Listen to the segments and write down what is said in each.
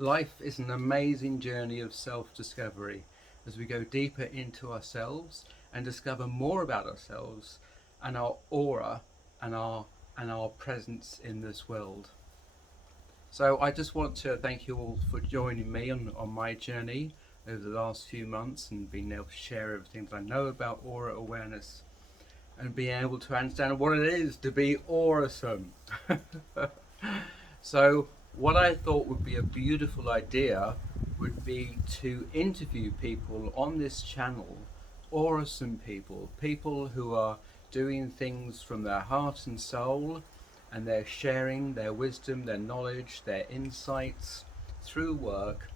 Life is an amazing journey of self-discovery as we go deeper into ourselves and discover more about ourselves and our aura and our presence in this world. So I just want to thank you all for joining me on my journey over the last few months and being able to share everything that I know about aura awareness and being able to understand what it is to be Aurasome. So what I thought would be a beautiful idea would be to interview people on this channel, Aurasome people, people who are doing things from their heart and soul, and they're sharing their wisdom, their knowledge, their insights through work,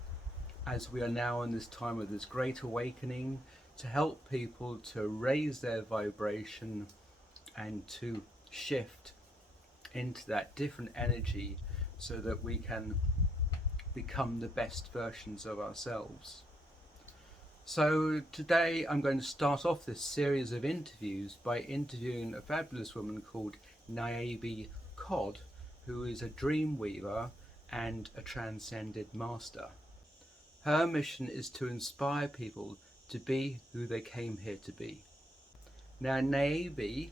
as we are now in this time of this great awakening, to help people to raise their vibration and to shift into that different energy so that we can become the best versions of ourselves. So today I'm going to start off this series of interviews by interviewing a fabulous woman called Niaby Codd, who is a dreamweaver and a Transcended Master. Her mission is to inspire people to be who they came here to be. Now, Niaby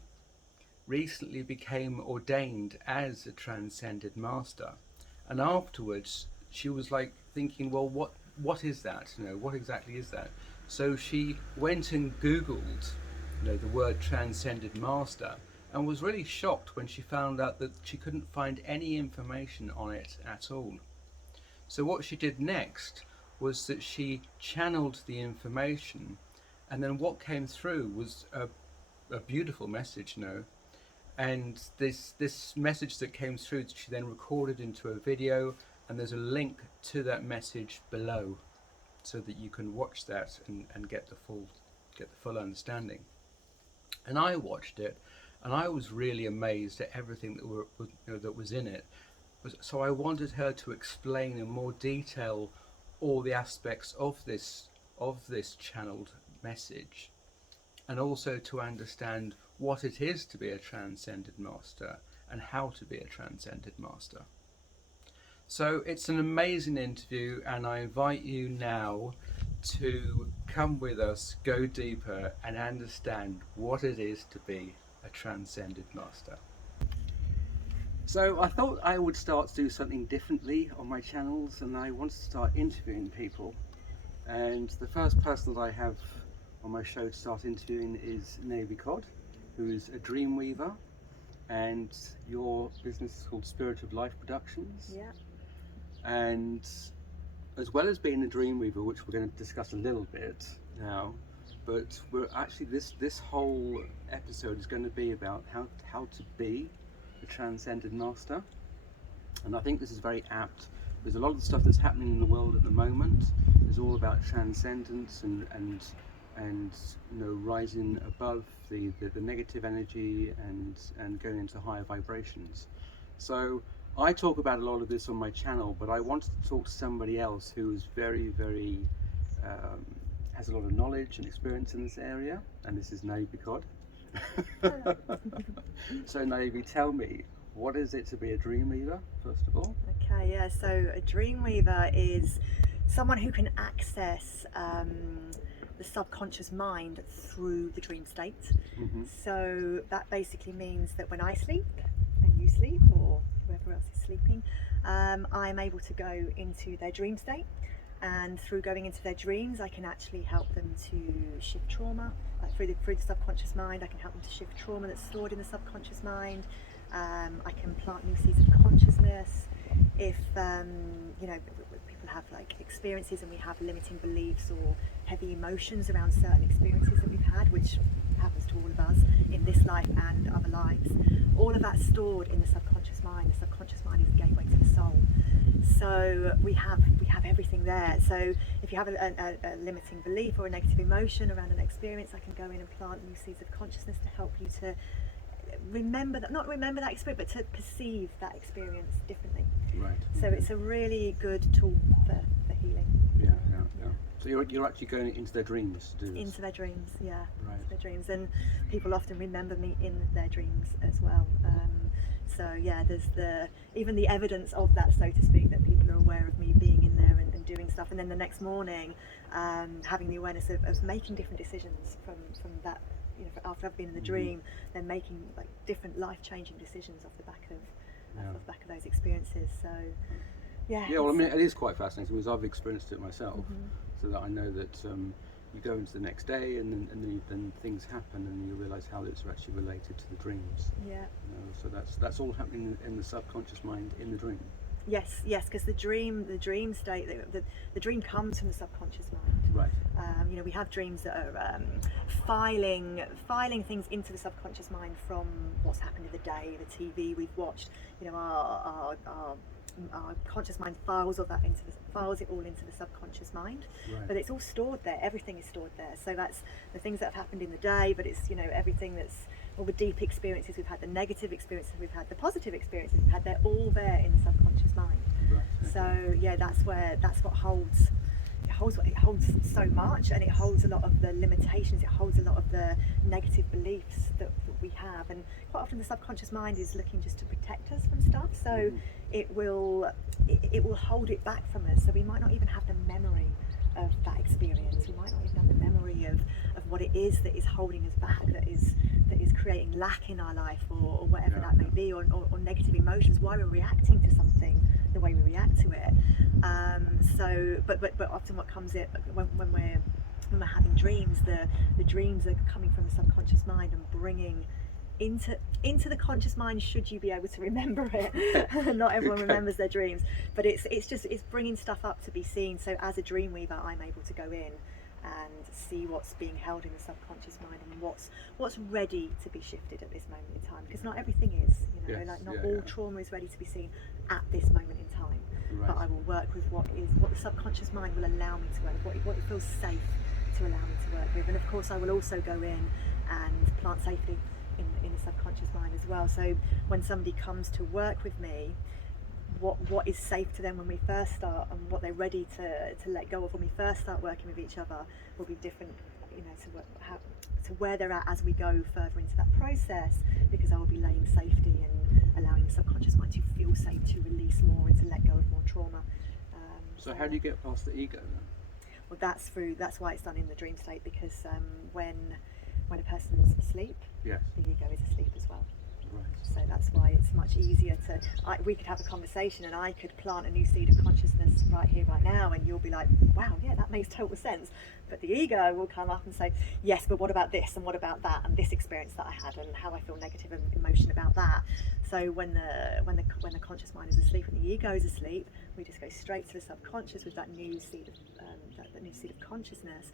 recently became ordained as a Transcended Master, and afterwards she was like thinking, well, what is that? What exactly is that? So she went and Googled, the word Transcended Master, and was really shocked when she found out that she couldn't find any information on it at all. So what she did next was that she channeled the information, and then what came through was a beautiful message, and this message that came through, she then recorded into a video, and there's a link to that message below so that you can watch that and get the full understanding. And I watched it, and I was really amazed at everything that was in it. So I wanted her to explain in more detail all the aspects of this channeled message, and also to understand what it is to be a Transcended Master and how to be a Transcended Master. So it's an amazing interview, and I invite you now to come with us, go deeper, and understand what it is to be a Transcended Master. So I thought I would start to do something differently on my channels, and I wanted to start interviewing people. And the first person that I have on my show to start interviewing is Niaby Codd, who is a dreamweaver, and your business is called Spirital Productions. Yeah. And as well as being a dreamweaver, which we're going to discuss a little bit now, but we're actually this whole episode is going to be about how to be a Transcended Master. And I think this is very apt. There's a lot of the stuff that's happening in the world at the moment is all about transcendence and rising above the negative energy and going into higher vibrations. So I talk about a lot of this on my channel, but I wanted to talk to somebody else who is very has a lot of knowledge and experience in this area, and this is Niaby Codd. So Niaby, tell me, what is it to be a dreamweaver, first of all? Okay, yeah, so a dreamweaver is someone who can access the subconscious mind through the dream state. Mm-hmm. So that basically means that when I sleep and you sleep, or whoever else is sleeping, I'm able to go into their dream state, and through going into their dreams I can actually help them to shift trauma, like through the subconscious mind. I can help them to shift trauma that's stored in the subconscious mind. I can plant new seeds of consciousness. If people have like experiences and we have limiting beliefs or heavy emotions around certain experiences that we've had, which happens to all of us in this life and other lives, all of that's stored in the subconscious mind. The subconscious mind is the gateway to the soul. So we have everything there. So if you have a limiting belief or a negative emotion around an experience, I can go in and plant new seeds of consciousness to help you to not remember that experience, but to perceive that experience differently. Right. So it's a really good tool for healing. Yeah. So you're actually going into their dreams to do this? Into their dreams, yeah. Right. Into their dreams, and people often remember me in their dreams as well. So yeah, there's even the evidence of that, so to speak, that people are aware of me being in their and then the next morning having the awareness of making different decisions from that, you know, after I've been in the dream, then making like different life-changing decisions off the back of those experiences. So yeah, well, I mean, it is quite fascinating because I've experienced it myself, so that I know that you go into the next day and then things happen and you realise how it's actually related to the dreams. Yeah. You know, so that's all happening in the subconscious mind in the dream. Yes, because the dream state, the dream comes from the subconscious mind. Right. You know, we have dreams that are filing things into the subconscious mind from what's happened in the day, the TV we've watched. You know, our conscious mind files it all into the subconscious mind. Right. But it's all stored there. Everything is stored there. So that's the things that have happened in the day, but it's, you know, everything that's all the deep experiences we've had, the negative experiences we've had, the positive experiences we've had, they're all there in the subconscious mind. Right. Okay. So yeah, that's what holds so much, and it holds a lot of the limitations, it holds a lot of the negative beliefs that we have, and quite often the subconscious mind is looking just to protect us from stuff, so it will hold it back from us, so we might not even have the memory of that experience, we might not even have the memory of what it is that is holding us back, that is creating lack in our life, or whatever that may be, or negative emotions, why we're reacting to something the way we react to it. But often what comes when we're having dreams, the dreams are coming from the subconscious mind and bringing into the conscious mind, should you be able to remember it. Not everyone remembers their dreams, but it's bringing stuff up to be seen. So as a dreamweaver, I'm able to go in and see what's being held in the subconscious mind and what's ready to be shifted at this moment in time, because not everything is, you know, like not all trauma is ready to be seen at this moment in time. Right. But I will work with what the subconscious mind will allow me to work with, what it feels safe to allow me to work with. And of course I will also go in and plant safety in the subconscious mind as well. So when somebody comes to work with me, what is safe to them when we first start, and what they're ready to let go of when we first start working with each other will be different, you know, to where they're at as we go further into that process, because I will be laying safety and allowing the subconscious mind to feel safe, to release more and to let go of more trauma. So how do you get past the ego then? Well, that's why it's done in the dream state, because when a person's asleep, yes, the ego is asleep as well. Right. So that's why it's much easier we could have a conversation and I could plant a new seed of consciousness right here, right now, and you'll be like, wow, yeah, that makes total sense. But the ego will come up and say, yes, but what about this, and what about that, and this experience that I had, and how I feel negative emotion about that. So when the conscious mind is asleep and the ego is asleep, we just go straight to the subconscious with that new seed of consciousness,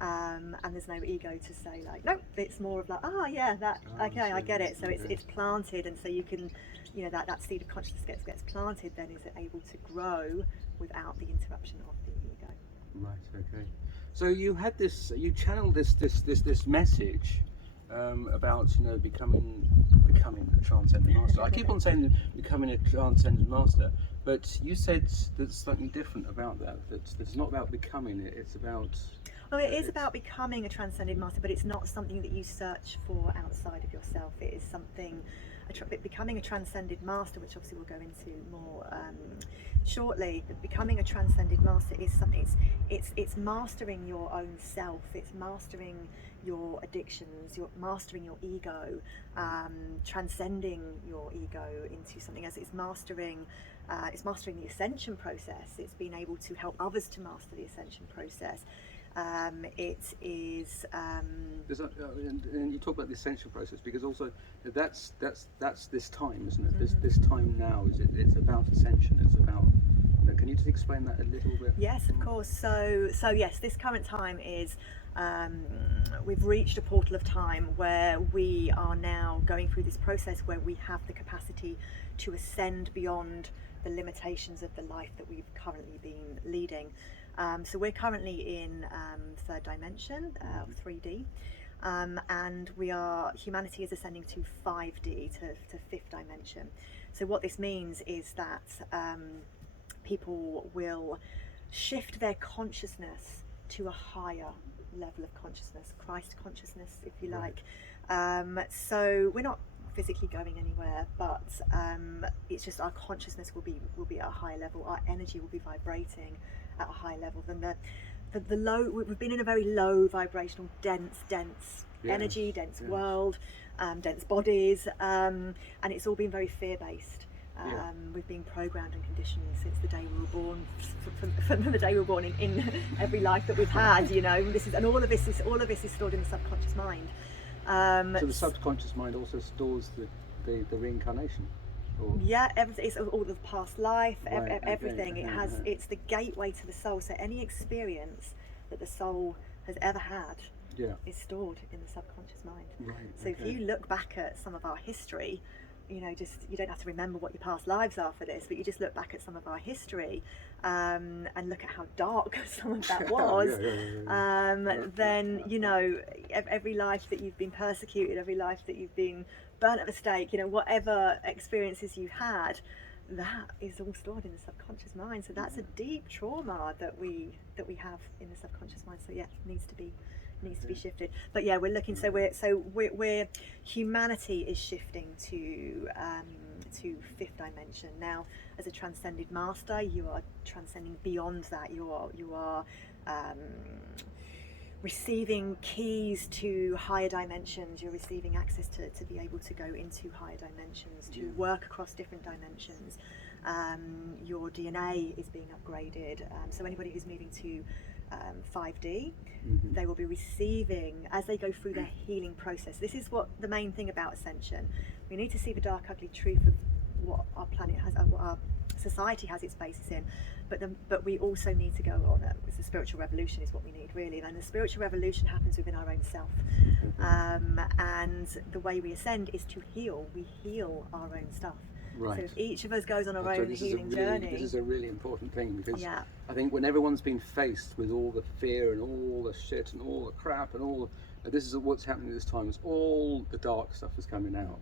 and there's no ego to say like, no, it's more of like, okay, I get it. So it's planted, and so you can, you know, that seed of consciousness gets planted, then is able to grow without the interruption of the ego. Right. Okay. So you channeled this message about, you know, becoming a Transcended Master. I keep on saying becoming a Transcended Master, but you said there's something different about that. It's not about becoming it. It's about. Well, it is about becoming a Transcended Master, but it's not something that you search for outside of yourself. It is something. Becoming a Transcended Master, which obviously we'll go into more shortly, but becoming a Transcended Master is something, it's mastering your own self, it's mastering your addictions, mastering your ego, transcending your ego into something else. It's mastering the ascension process. It's being able to help others to master the ascension process. It is. And you talk about the ascension process, because also that's this time, isn't it? This time now it's about ascension. It's about. Can you just explain that a little bit? Yes, of course. So yes, this current time is. We've reached a portal of time where we are now going through this process where we have the capacity to ascend beyond the limitations of the life that we've currently been leading. So we're currently in third dimension, 3D, and humanity is ascending to 5D, to fifth dimension. So what this means is that people will shift their consciousness to a higher level of consciousness, Christ consciousness, if you like. So we're not physically going anywhere, but it's just our consciousness will be at a high level, our energy will be vibrating at a high level than the low. We've been in a very low vibrational, dense energy, dense world, dense bodies, and it's all been very fear-based. We've been programmed and conditioned since the day we were born, from the day we were born in every life that we've had. You know, all of this is stored in the subconscious mind. So the subconscious mind also stores the reincarnation. Yeah, it's all the past life, Right, everything. okay. It's the gateway to the soul. So any experience that the soul has ever had is stored in the subconscious mind. Right, so if you look back at some of our history, you don't have to remember what your past lives are for this, but you just look back at some of our history and look at how dark some of that was. Then every life that you've been persecuted, every life that you've been burnt at the stake, whatever experiences you've had, that is all stored in the subconscious mind. So that's a deep trauma that we have in the subconscious mind. So it needs to be shifted. But we're looking. So we're humanity is shifting to fifth dimension now. As a transcended master, you are transcending beyond that. You are receiving keys to higher dimensions. You're receiving access to be able to go into higher dimensions, to work across different dimensions. Your DNA is being upgraded. So anybody who's moving to 5D, they will be receiving, as they go through their healing process. This is what the main thing about Ascension. We need to see the dark, ugly truth of what our planet has, what our society has its basis in, but we also need to go on the spiritual revolution is what we need, really. And the spiritual revolution happens within our own self. And the way we ascend is to heal. We heal our own stuff. Right. So if each of us goes on our own healing journey. This is a really important thing, because I think when everyone's been faced with all the fear and all the shit and all the crap and this is what's happening this time, is all the dark stuff is coming out,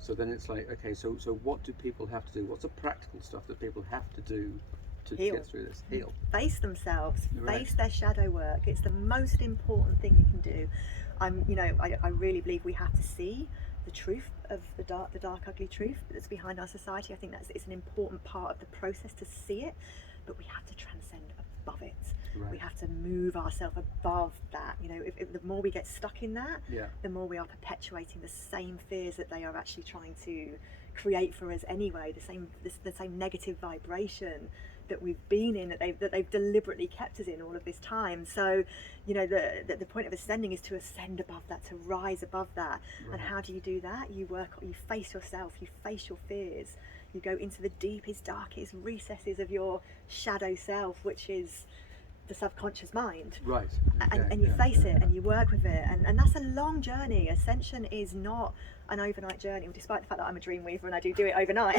So then it's like, okay, so what do people have to do? What's the practical stuff that people have to do to get through this? Heal. Face themselves, face their shadow work. It's the most important thing you can do. I really believe we have to see the truth of the dark ugly truth that's behind our society. I think it's an important part of the process to see it, but we have to transcend above it. We have to move ourselves above that. If the more we get stuck in that, the more we are perpetuating the same fears that they are actually trying to create for us anyway. The same negative vibration that we've been in, that they've deliberately kept us in all of this time. So the point of ascending is to ascend above that, to rise above that. And how do you do that? You face yourself, you face your fears, you go into the deepest, darkest recesses of your shadow self, which is the subconscious mind, and you face it and you work with it, and that's a long journey. Ascension is not an overnight journey, despite the fact that I'm a dreamweaver and I do it overnight.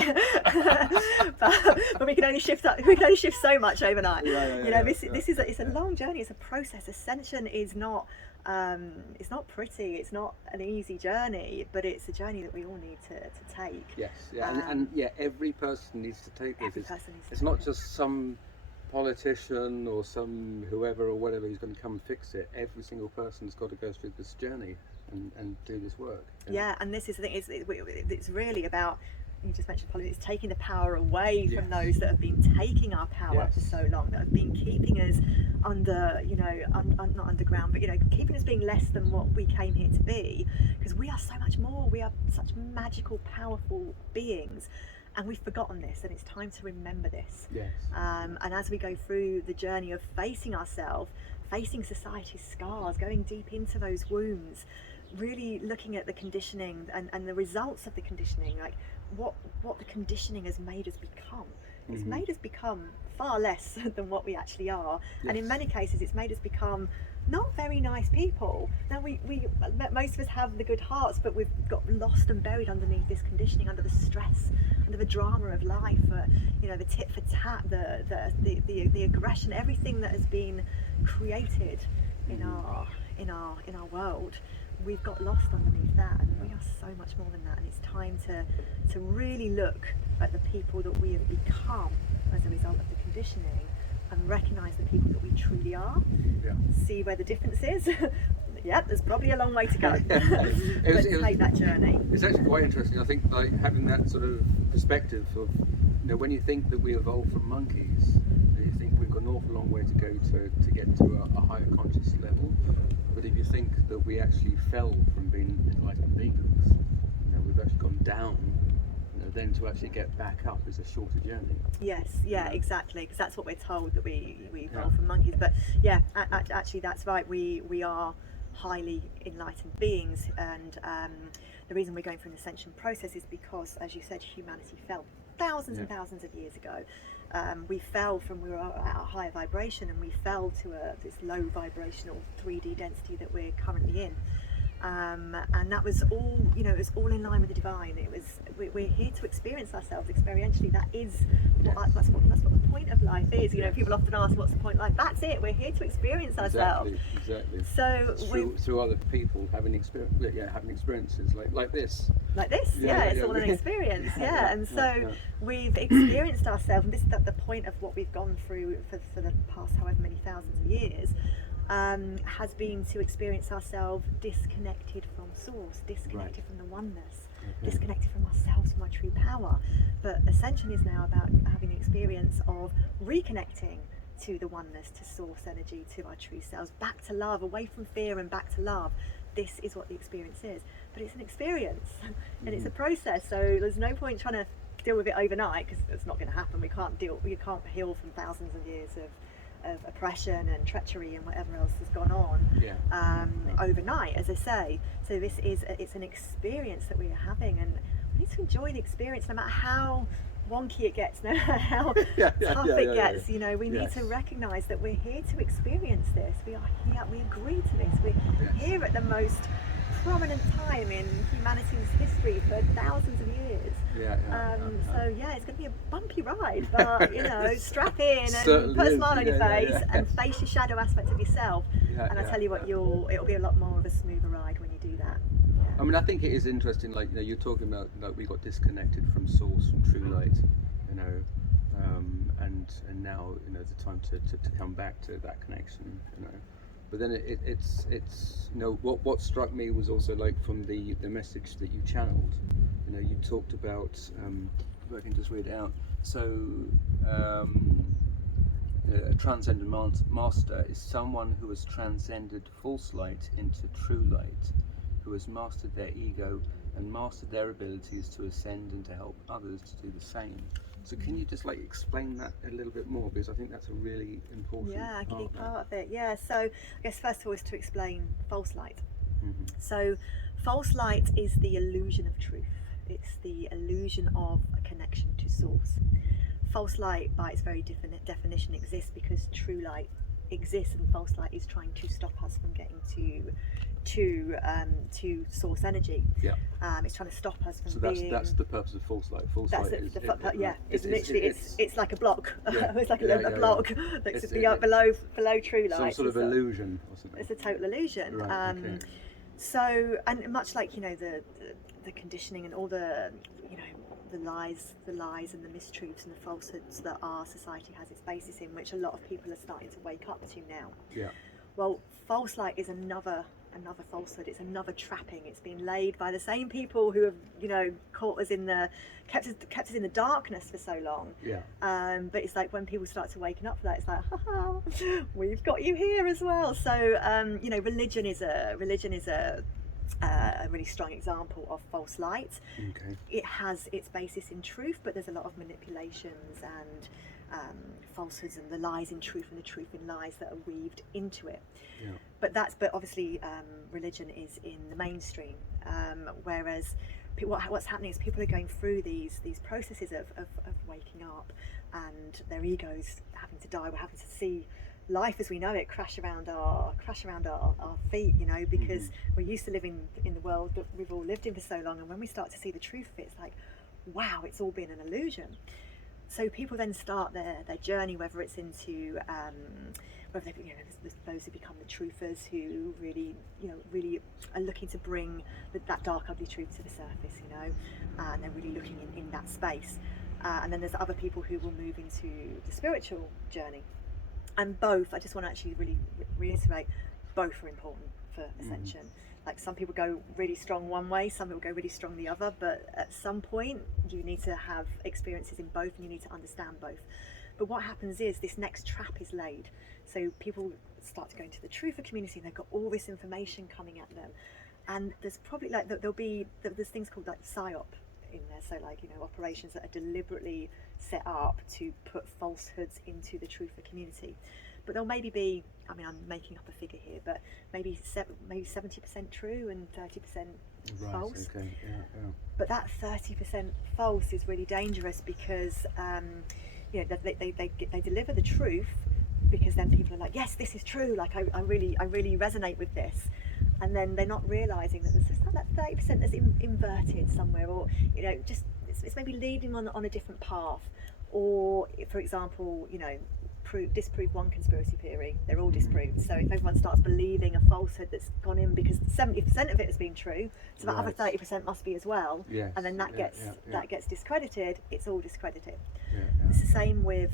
but we can only shift so much overnight. It's a long journey. It's a process. Ascension is not it's not pretty, it's not an easy journey, but it's a journey that we all need to take. Every person needs to take this. It's not just some politician or some whoever or whatever who's going to come and fix it. Every single person's got to go through this journey and do this work. And this is the thing, it's really about, you just mentioned politics, taking the power away from those that have been taking our power for so long, that have been keeping us under, not underground, but keeping us being less than what we came here to be, because we are so much more. We are such magical, powerful beings. And we've forgotten this, and it's time to remember this. And as we go through the journey of facing ourselves, facing society's scars, going deep into those wounds, really looking at the conditioning and the results of the conditioning, like what the conditioning has made us become. It's made us become far less than what we actually are. And in many cases, it's made us become not very nice people. Now we most of us have the good hearts, but we've got lost and buried underneath this conditioning, under the stress, under the drama of life, the tit for tat, the aggression, everything that has been created in our world. We've got lost underneath that, and we are so much more than that. And it's time to really look at the people that we have become as a result of the conditioning, and recognise the people that we truly are. See where the difference is. Yep, there's probably a long way to go. But take that journey. It's actually quite interesting. I think like having that sort of perspective of, when you think that we evolved from monkeys, you think we've got an awful long way to go to get to a higher conscious level. But if you think that we actually fell from being enlightened beings, we've actually gone down. Then to actually get back up is a shorter journey. Yes, yeah, exactly, because that's what we're told, that we evolved from monkeys. But yeah, actually that's right. We are highly enlightened beings, and the reason we're going through an ascension process is because, as you said, humanity fell thousands and thousands of years ago. We fell from, we were at a higher vibration, and we fell to this low vibrational 3D density that we're currently in. And that was all, it was all in line with the divine. It was, we're here to experience ourselves experientially. That is that's what the point of life is. People often ask, what's the point of life? That's it. We're here to experience ourselves. Exactly. So through other people having experiences like this. It's all an experience. And so we've experienced ourselves, and this is the point of what we've gone through for the past however many thousands of years. Has been to experience ourselves disconnected from source, disconnected from the oneness, disconnected from ourselves, from our true power. But Ascension is now about having the experience of reconnecting to the oneness, to source energy, to our true selves, back to love, away from fear and back to love. This is what the experience is. But it's an experience and it's a process, so there's no point trying to deal with it overnight, because it's not going to happen. We can't heal from thousands of years of oppression and treachery and whatever else has gone on overnight, as I say. So it's an experience that we are having, and we need to enjoy the experience, no matter how wonky it gets, no matter how tough it gets. We need to recognize that we're here to experience this. We are here, we agree to this. We're here at the most prominent time in humanity's history for thousands of years. So it's going to be a bumpy ride, but strap in and put a smile on your face and face your shadow aspect of yourself. And I tell you what, it'll be a lot more of a smoother ride when you do that. I mean, I think it is interesting. You're talking about we got disconnected from source, from true light, and now the time to come back to that connection. But then it's what struck me was also from the message that you channeled. You talked about, if I can just read it out. So a Transcended Master is someone who has transcended false light into true light, who has mastered their ego and mastered their abilities to ascend and to help others to do the same. So can you just explain that a little bit more, because I think that's a really important part of it. So I guess first of all is to explain false light. So false light is the illusion of truth. It's the illusion of a connection to source. False light, by its very definition, exists because true light exists, and false light is trying to stop us from getting to source energy. It's trying to stop us from being. That's the purpose of false light. It's like a block. It's like a block that's below true light. Some sort of illusion or something. It's a total illusion. Right, So, and much like the conditioning and all the the lies and the mistruths and the falsehoods that our society has its basis in, which a lot of people are starting to wake up to now. Well, false light is another falsehood. It's another trapping. It's been laid by the same people who have caught us kept us in the darkness for so long. But it's when people start to waken up for that, it's like, haha, we've got you here as well. So religion is a really strong example of false light. It has its basis in truth, but there's a lot of manipulations and falsehoods and the lies in truth and the truth in lies that are weaved into it. But obviously religion is in the mainstream, whereas what's happening is people are going through these processes of waking up, and their egos having to die. We're having to see life as we know it crash around our feet, because we're used to living in the world that we've all lived in for so long, and when we start to see the truth of it, it's like, wow, it's all been an illusion. So people then start their journey, whether it's into whether they, there's those who become the truthers, who really are looking to bring that dark, ugly truth to the surface, and they're really looking in that space. And then there's other people who will move into the spiritual journey. And both, I just want to actually really reiterate, both are important. for ascension. Like some people go really strong one way, some people go really strong the other, but at some point you need to have experiences in both and you need to understand both. But what happens is this next trap is laid. So people start to go into the truther community and they've got all this information coming at them. And there's probably like, there's things called like PSYOP in there. So like, you know, operations that are deliberately set up to put falsehoods into the truther community. But there'll maybe be, I mean, I'm making up a figure here, but maybe 70% true and 30% false. Okay. Yeah. But that 30% false is really dangerous because you know, they deliver the truth, because then people are like, yes, this is true, like I really resonate with this, and then they're not realizing that there's just that 30% that's inverted somewhere, or you know, just it's maybe leading on a different path. Or for example, you know, disprove one conspiracy theory, they're all disproved. So if everyone starts believing a falsehood that's gone in because 70% of it has been true, so that other 30% must be as well. Yes. And then that gets discredited, it's all discredited. Yeah. It's the same with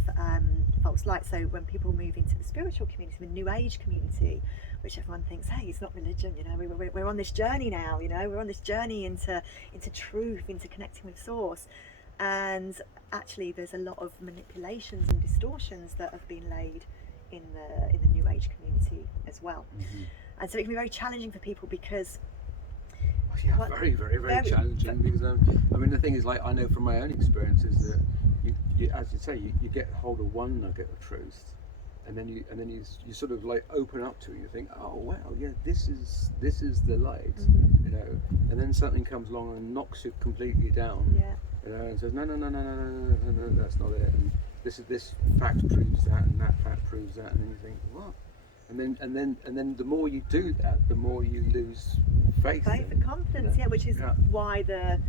false light. So when people move into the spiritual community, the new age community, which everyone thinks, hey, it's not religion, you know, we're on this journey now, you know, we're on this journey into truth, into connecting with source. And actually there's a lot of manipulations and distortions that have been laid in the new age community as well. And so it can be very challenging for people because very challenging, because I mean, the thing is, like, I know from my own experiences that you as you say, you get hold of one nugget of truth, and then you sort of like open up to it, and you think, oh wow, yeah, this is the light, you know, and then something comes along and knocks it completely down, you know, and says no, that's not it, and this fact proves that, and that fact proves that, and then you think, what? And then the more you do that, the more you lose faith and confidence, which is why the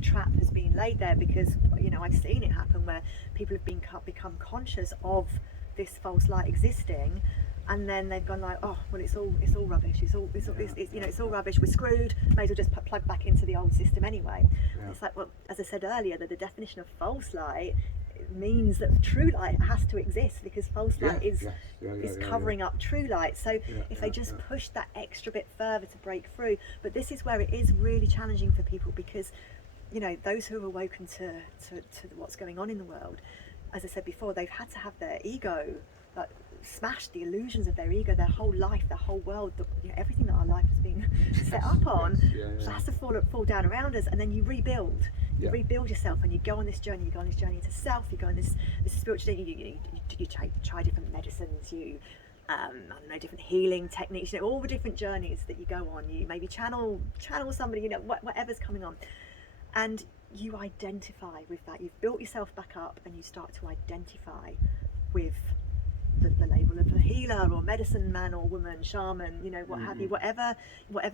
trap has been laid there, because you know, I've seen it happen where people have become conscious of this false light existing, and then they've gone like, oh well, it's all rubbish, it's you know, it's all rubbish, we're screwed, may as well just plug back into the old system anyway. It's like, well, as I said earlier, that the definition of false light means that true light has to exist, because false light is covering up true light. So if they just push that extra bit further to break through, but this is where it is really challenging for people, because you know, those who are awoken to what's going on in the world, as I said before, they've had to have their ego smashed, the illusions of their ego, their whole life, their whole world, you know, everything that our life has been set up on, so has to fall down around us, and then you rebuild. You rebuild yourself, and you go on this journey. You go on this journey into self. You go on this spiritual journey. You try different medicines. You I don't know, different healing techniques. You know, all the different journeys that you go on. You maybe channel somebody. You know, whatever's coming on, and you identify with that. You've built yourself back up, and you start to identify with the label of a healer or medicine man or woman, shaman, you know, what have you, whatever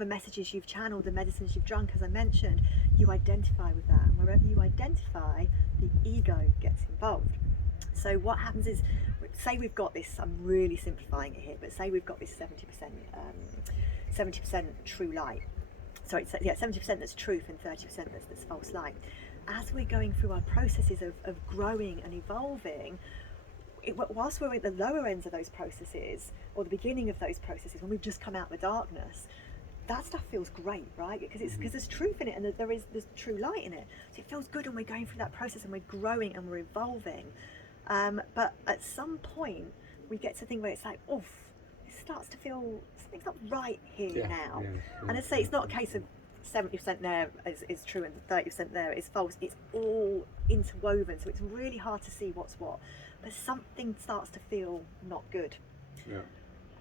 messages you've channeled, the medicines you've drunk, as I mentioned, you identify with that. And wherever you identify, the ego gets involved. So what happens is, say we've got this, I'm really simplifying it here, but say we've got this 70% true light. Sorry, 70% that's truth and 30% that's false light. As we're going through our processes of growing and evolving, whilst we're at the lower ends of those processes, or the beginning of those processes, when we've just come out of the darkness, that stuff feels great, right? Because there's truth in it, and there's true light in it. So it feels good when we're going through that process and we're growing and we're evolving. But at some point, we get to a thing where it's like, oof, it starts to feel something's not right here now. And I'd say it's not a case of 70% there is true and 30% there is false. It's all interwoven, so it's really hard to see what's what. But something starts to feel not good.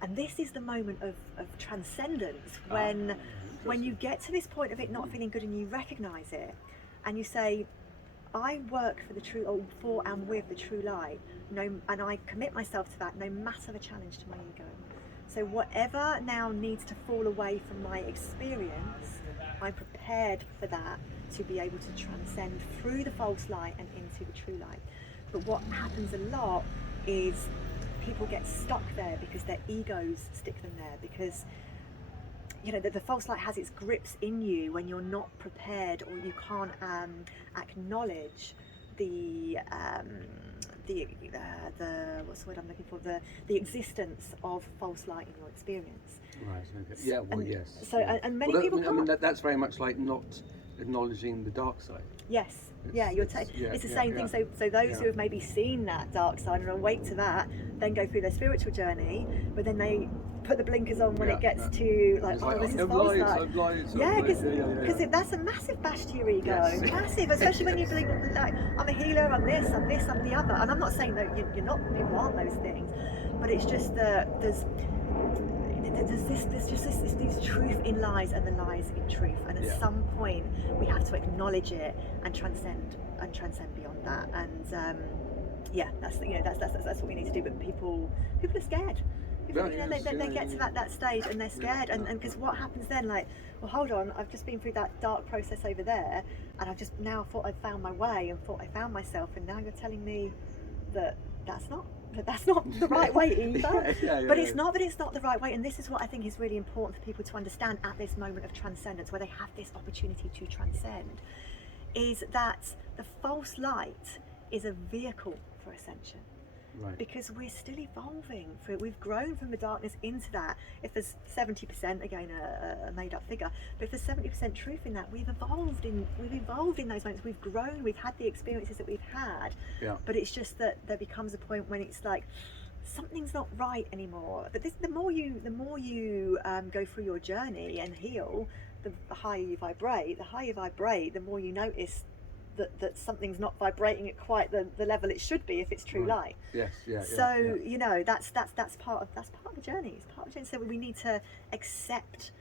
And this is the moment of transcendence, when you get to this point of it not feeling good and you recognize it, and you say, I work for the true, or for and with the true light, and I commit myself to that, no matter the challenge to my ego. So whatever now needs to fall away from my experience, I'm prepared for that, to be able to transcend through the false light and into the true light. But what happens a lot is people get stuck there because their egos stick them there, because you know the false light has its grips in you when you're not prepared, or you can't acknowledge the what's the word I'm looking for, the existence of false light in your experience. Right. Okay. Yeah. Well, And yes. so yeah. and many Well, people I mean, can't. that's very much like not acknowledging the dark side. Yes. It's the same thing. So those who have maybe seen that dark side and are awake to that, then go through their spiritual journey, but then they put the blinkers on when it gets to like, it's oh, this is I've false lied, light. Yeah, because that's a massive bash to your ego. Yes. Massive, especially when you think like, I'm a healer, I'm this, I'm the other. And I'm not saying that you're not, people aren't those things, but it's just that there's this truth in lies and the lies in truth, and at some point we have to acknowledge it and transcend beyond that. And that's what we need to do. But people are scared. They get to that stage and they're scared, and because what happens then, like, well, hold on, I've just been through that dark process over there, and I've just now thought I've found my way and thought I found myself, and now you're telling me that that's not the right way either. But it's not the right way. And this is what I think is really important for people to understand at this moment of transcendence, where they have this opportunity to transcend, is that the false light is a vehicle for ascension. Right. Because we're still evolving. We've grown from the darkness into that. If there's 70%, again a made-up figure, but if there's 70% truth in that, we've evolved in those moments. We've grown. We've had the experiences that we've had. Yeah. But it's just that there becomes a point when it's like something's not right anymore. But the more you go through your journey and heal, the higher you vibrate. The higher you vibrate, the more you notice that something's not vibrating at quite the level it should be if it's true light. Yes, So you know, that's part of the journey. It's part of the journey. So we need to accept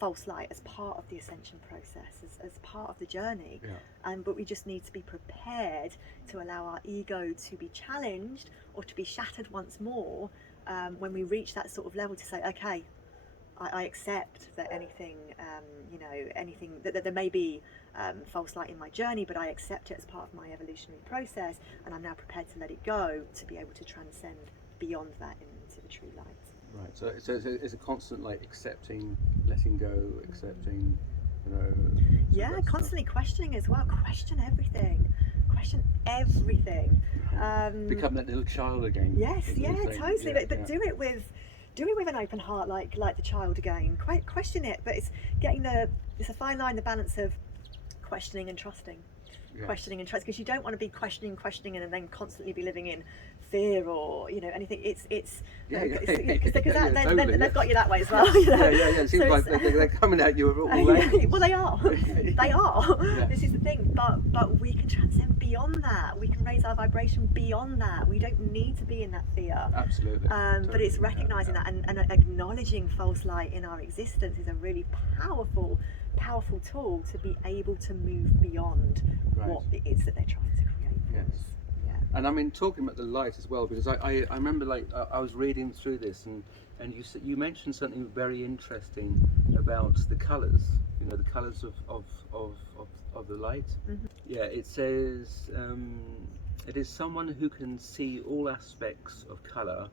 false light as part of the ascension process, as part of the journey. But we just need to be prepared to allow our ego to be challenged or to be shattered once more when we reach that sort of level, to say, okay, I accept that anything that there may be false light in my journey, but I accept it as part of my evolutionary process, and I'm now prepared to let it go, to be able to transcend beyond that into the true light. Right. So it's a constant, like, accepting, letting go, accepting, you know. Yeah, constantly questioning as well. Question everything. Become that little child again. Yes, totally. But do it with an open heart, like the child again. Question it, but it's a fine line, the balance of questioning and trusting. Questioning and trust, because you don't want to be questioning and then constantly be living in fear or anything. Because then they've got you that way as well. It seems like they're coming at you all angles. Well, they are. This is the thing, but we can transcend beyond that. We can raise our vibration beyond that. We don't need to be in that fear. Absolutely. But it's recognizing that and acknowledging false light in our existence is a really powerful tool to be able to move beyond what it is that they're trying to create for us. And I mean, talking about the light as well, because I remember, like, I was reading through this, and you mentioned something very interesting about the colours. The colours of the light. Mm-hmm. Yeah, it says it is someone who can see all aspects of colour,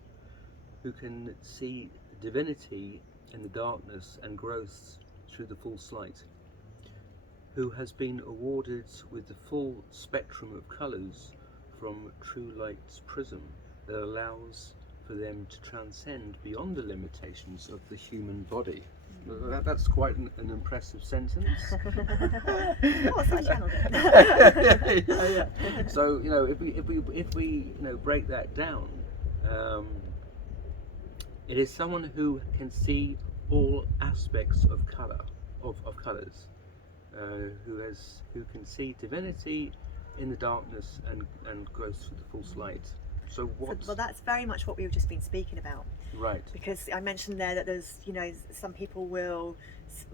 who can see divinity in the darkness and growth through the false light, who has been awarded with the full spectrum of colours from true light's prism that allows for them to transcend beyond the limitations of the human body. That's quite an impressive sentence. What's that channel? So if we break that down, it is someone who can see all aspects of colours, who can see divinity in the darkness and grows through the false light. So well, that's very much what we've just been speaking about. Right. Because I mentioned there that there's, some people will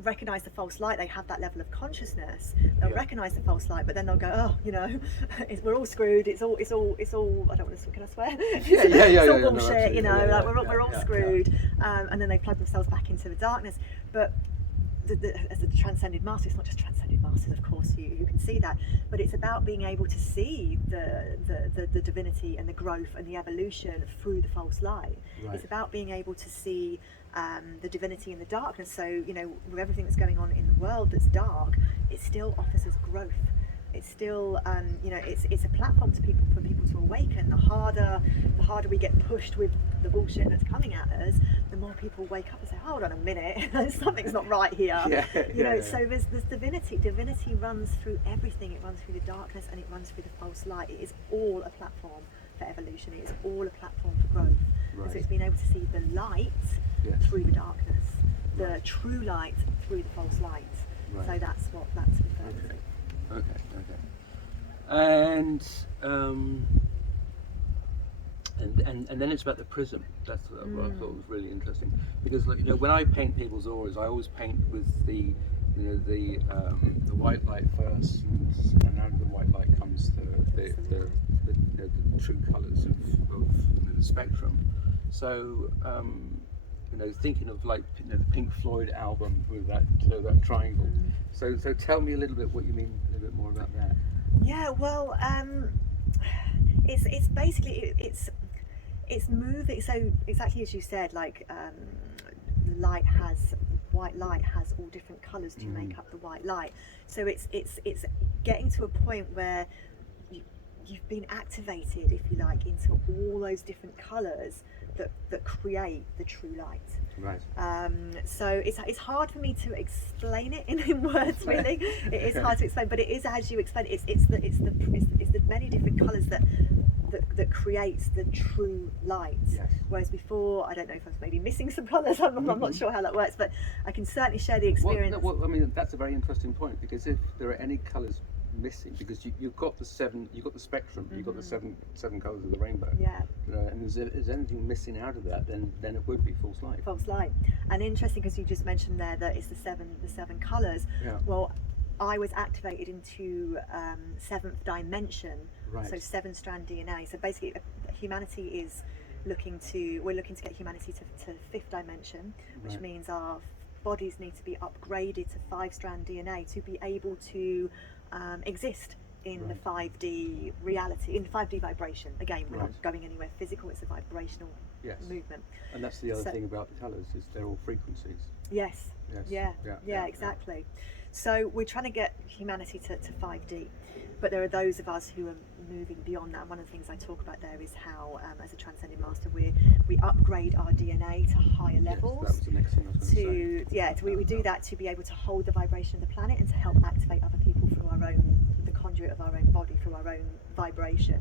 recognise the false light. They have that level of consciousness. They'll recognise the false light, but then they'll go, we're all screwed. It's all. I don't want to. Can I swear? It's all bullshit. We're all screwed. And then they plug themselves back into the darkness. But as a transcended master, it's not just transcended masters, of course, who can see that, but it's about being able to see the divinity and the growth and the evolution through the false light. Right. It's about being able to see the divinity in the darkness. So with everything that's going on in the world that's dark, it still offers us growth. it's still you know, it's a platform to people, for people to awaken. The harder we get pushed with the bullshit that's coming at us, the more people wake up and say, hold on a minute, something's not right here. You know, so there's divinity runs through everything. It runs through the darkness and it runs through the false light. It is all a platform for evolution. It is all a platform for growth. So it's being able to see the light through the darkness, the true light through the false light. So that's what that's referring to. Okay. And then it's about the prism. That's what I thought was really interesting, because, like, you know, when I paint people's auras, I always paint with the white light first, and out of the white light comes the true colours of the spectrum. So you know, thinking of, like, you know, the Pink Floyd album with that triangle. So tell me a little bit what you mean, a little bit more about that. Yeah, well, it's basically it's moving. So exactly as you said, like white light has all different colours to make up the white light. So it's getting to a point where you've been activated, if you like, into all those different colours that create the true light. Right. So it's hard for me to explain it in words, really. It is hard to explain, but it is, as you explained, it's the many different colours that creates the true light. Yes. Whereas before, I don't know if I was maybe missing some colours. I'm not sure how that works, but I can certainly share the experience. Well, I mean, that's a very interesting point, because if there are any colours missing, because you've got the spectrum, you've got the seven colours of the rainbow. Yeah. And is anything missing out of that, then it would be false light. False light. And interesting, because you just mentioned there that it's the seven colours. Yeah. Well, I was activated into seventh dimension, Right. so 7-strand DNA. So basically, humanity is we're looking to get humanity to fifth dimension, which Right. means our bodies need to be upgraded to 5-strand DNA to be able to exist in the 5D reality, in 5D vibration. Again, we're not going anywhere physical, it's a vibrational movement. And that's the other thing about the colours, is they're all frequencies. Yes. Yes. Yeah, exactly. So we're trying to get humanity to 5D, but there are those of us who are moving beyond that. One of the things I talk about there is how, as a Transcended Master, we upgrade our DNA to higher levels. Yes, that was the next thing I was going to say. We do that to be able to hold the vibration of the planet and to help activate other people through the conduit of our own body, through our own vibration.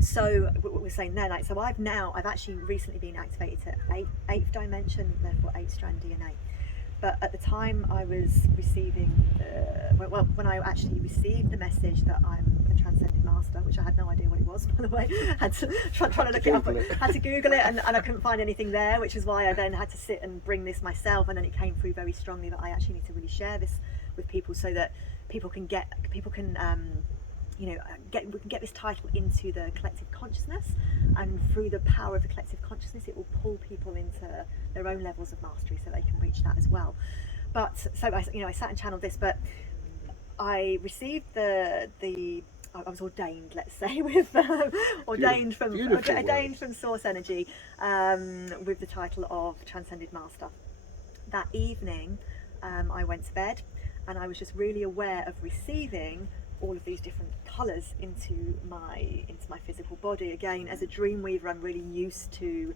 So what we're saying there, like, so I've actually recently been activated to 8th dimension, therefore 8-strand DNA. But at the time I was receiving, when I actually received the message that I'm a Transcended Master, which I had no idea what it was, by the way, had to try to look it up, had to Google it, and I couldn't find anything there, which is why I then had to sit and bring this myself. And then it came through very strongly that I actually need to really share this with people, so that we can get this title into the collective consciousness, and through the power of the collective consciousness, it will pull people into their own levels of mastery, so they can reach that as well. But so I sat and channeled this, but I received I was ordained, let's say, with ordained from Source Energy, with the title of Transcended Master. That evening, I went to bed, and I was just really aware of receiving all of these different colours into my physical body. Again, as a dreamweaver, I'm really used to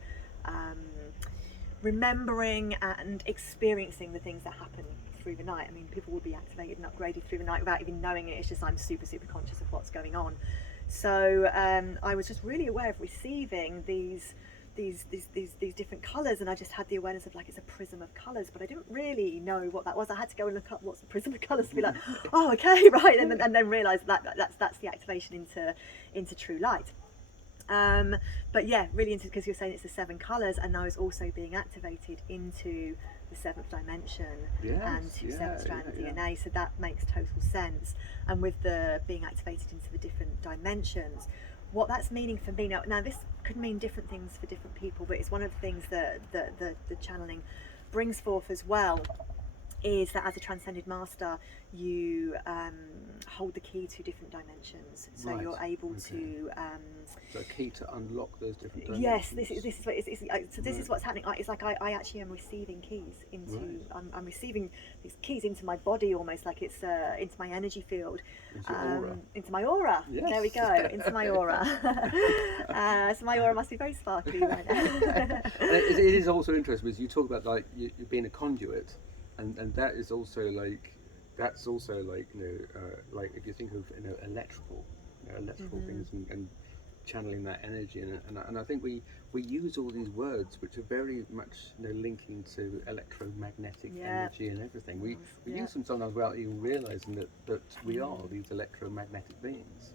remembering and experiencing the things that happen through the night. I mean, people will be activated and upgraded through the night without even knowing it. It's just I'm super conscious of what's going on. So I was just really aware of receiving these different colours, and I just had the awareness of, like, it's a prism of colours, but I didn't really know what that was. I had to go and look up what's a prism of colours to be like, oh, okay, right, and then realise that's the activation into true light. But yeah, really into, because you're saying it's the 7 colours, and I was also being activated into the 7th dimension and to 7-strand DNA, so that makes total sense. And with the being activated into the different dimensions, what that's meaning for me now this could mean different things for different people, but it's one of the things that the channeling brings forth as well, is that as a Transcended Master, you hold the key to different dimensions. So Right. you're able Okay. to. So a key to unlock those different dimensions. Yes, this is what so this is what's happening. It's like I actually am receiving keys into. Right. I'm receiving these keys into my body, almost like it's into my energy field, Into your aura. into my aura. Yes. There we go, into my aura. So my aura must be very sparkly right now. And it is also interesting because you talk about like you being a conduit, and that is also like like if you think of electrical things and channeling that energy and I think we use all these words which are very much linking to electromagnetic energy and everything. We use them sometimes without even realizing that we are these electromagnetic beings.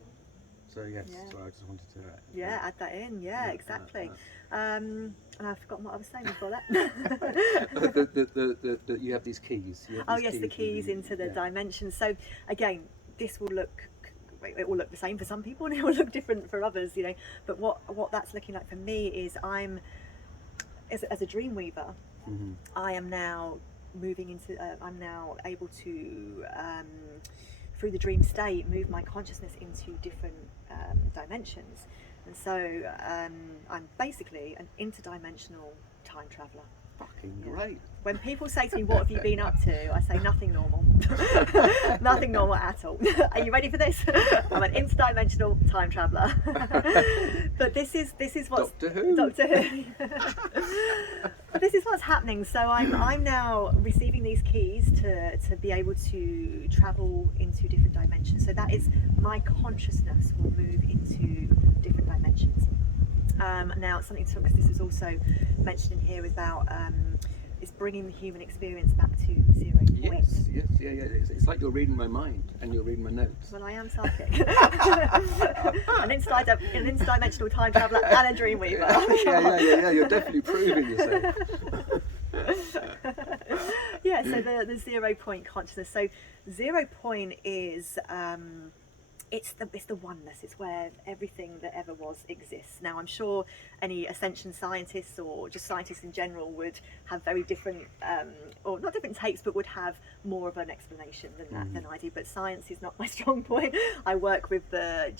So yes, so I just wanted to add that in. Exactly. And I've forgotten what I was saying before that. that you have these keys. The keys into the dimensions. So again, this will look. It will look the same for some people, and it will look different for others. But what that's looking like for me is I'm, as a dreamweaver, I am now moving into. I'm now able to. Through the dream state, move my consciousness into different dimensions, and so I'm basically an interdimensional time traveller. Fucking great. When people say to me, "What have you been up to?" I say, "Nothing normal, nothing normal at all." Are you ready for this? I'm an interdimensional time traveller. But this is what's Doctor Who. But this is what's happening. So I'm now receiving these keys to be able to travel into different dimensions. So that is my consciousness will move into different dimensions. Now something to talk, because this is also mentioned in here, about is bringing the human experience back to 0 point. Yes. It's like you're reading my mind and you're reading my notes. Well, I am psychic. an interdimensional time traveller and a dreamweaver. Yeah. You're definitely proving yourself. So the 0 point consciousness. So 0 point is it's the oneness. It's where everything that ever was exists. Now I'm sure any ascension scientists or just scientists in general would have very different, or not different takes, but would have more of an explanation than I do. But science is not my strong point. I work with the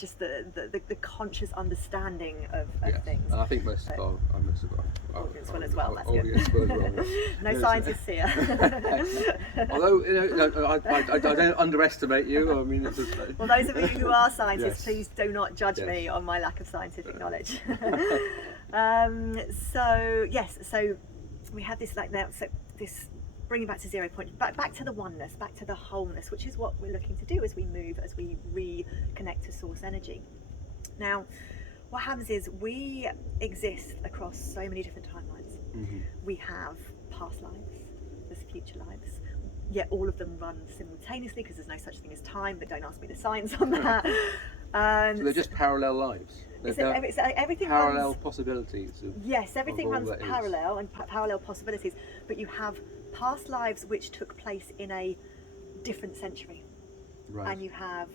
conscious understanding of things. And I think most of our audience will as well. That's audience good. will as well. No scientists here. Although I don't underestimate you. I mean, it's just like... Well, those of you who are scientists, Yes. please do not judge me on my lack of scientific knowledge. So we have this this bringing back to 0 point, back to the oneness, back to the wholeness, which is what we're looking to do as we move, as we reconnect to source energy. Now, what happens is we exist across so many different timelines. We have past lives, there's future lives, yet all of them run simultaneously because there's no such thing as time, but don't ask me the science on that. So they're just parallel lives. Everything parallel runs, possibilities. Everything runs parallel and parallel possibilities, but you have past lives which took place in a different century, Right. and you have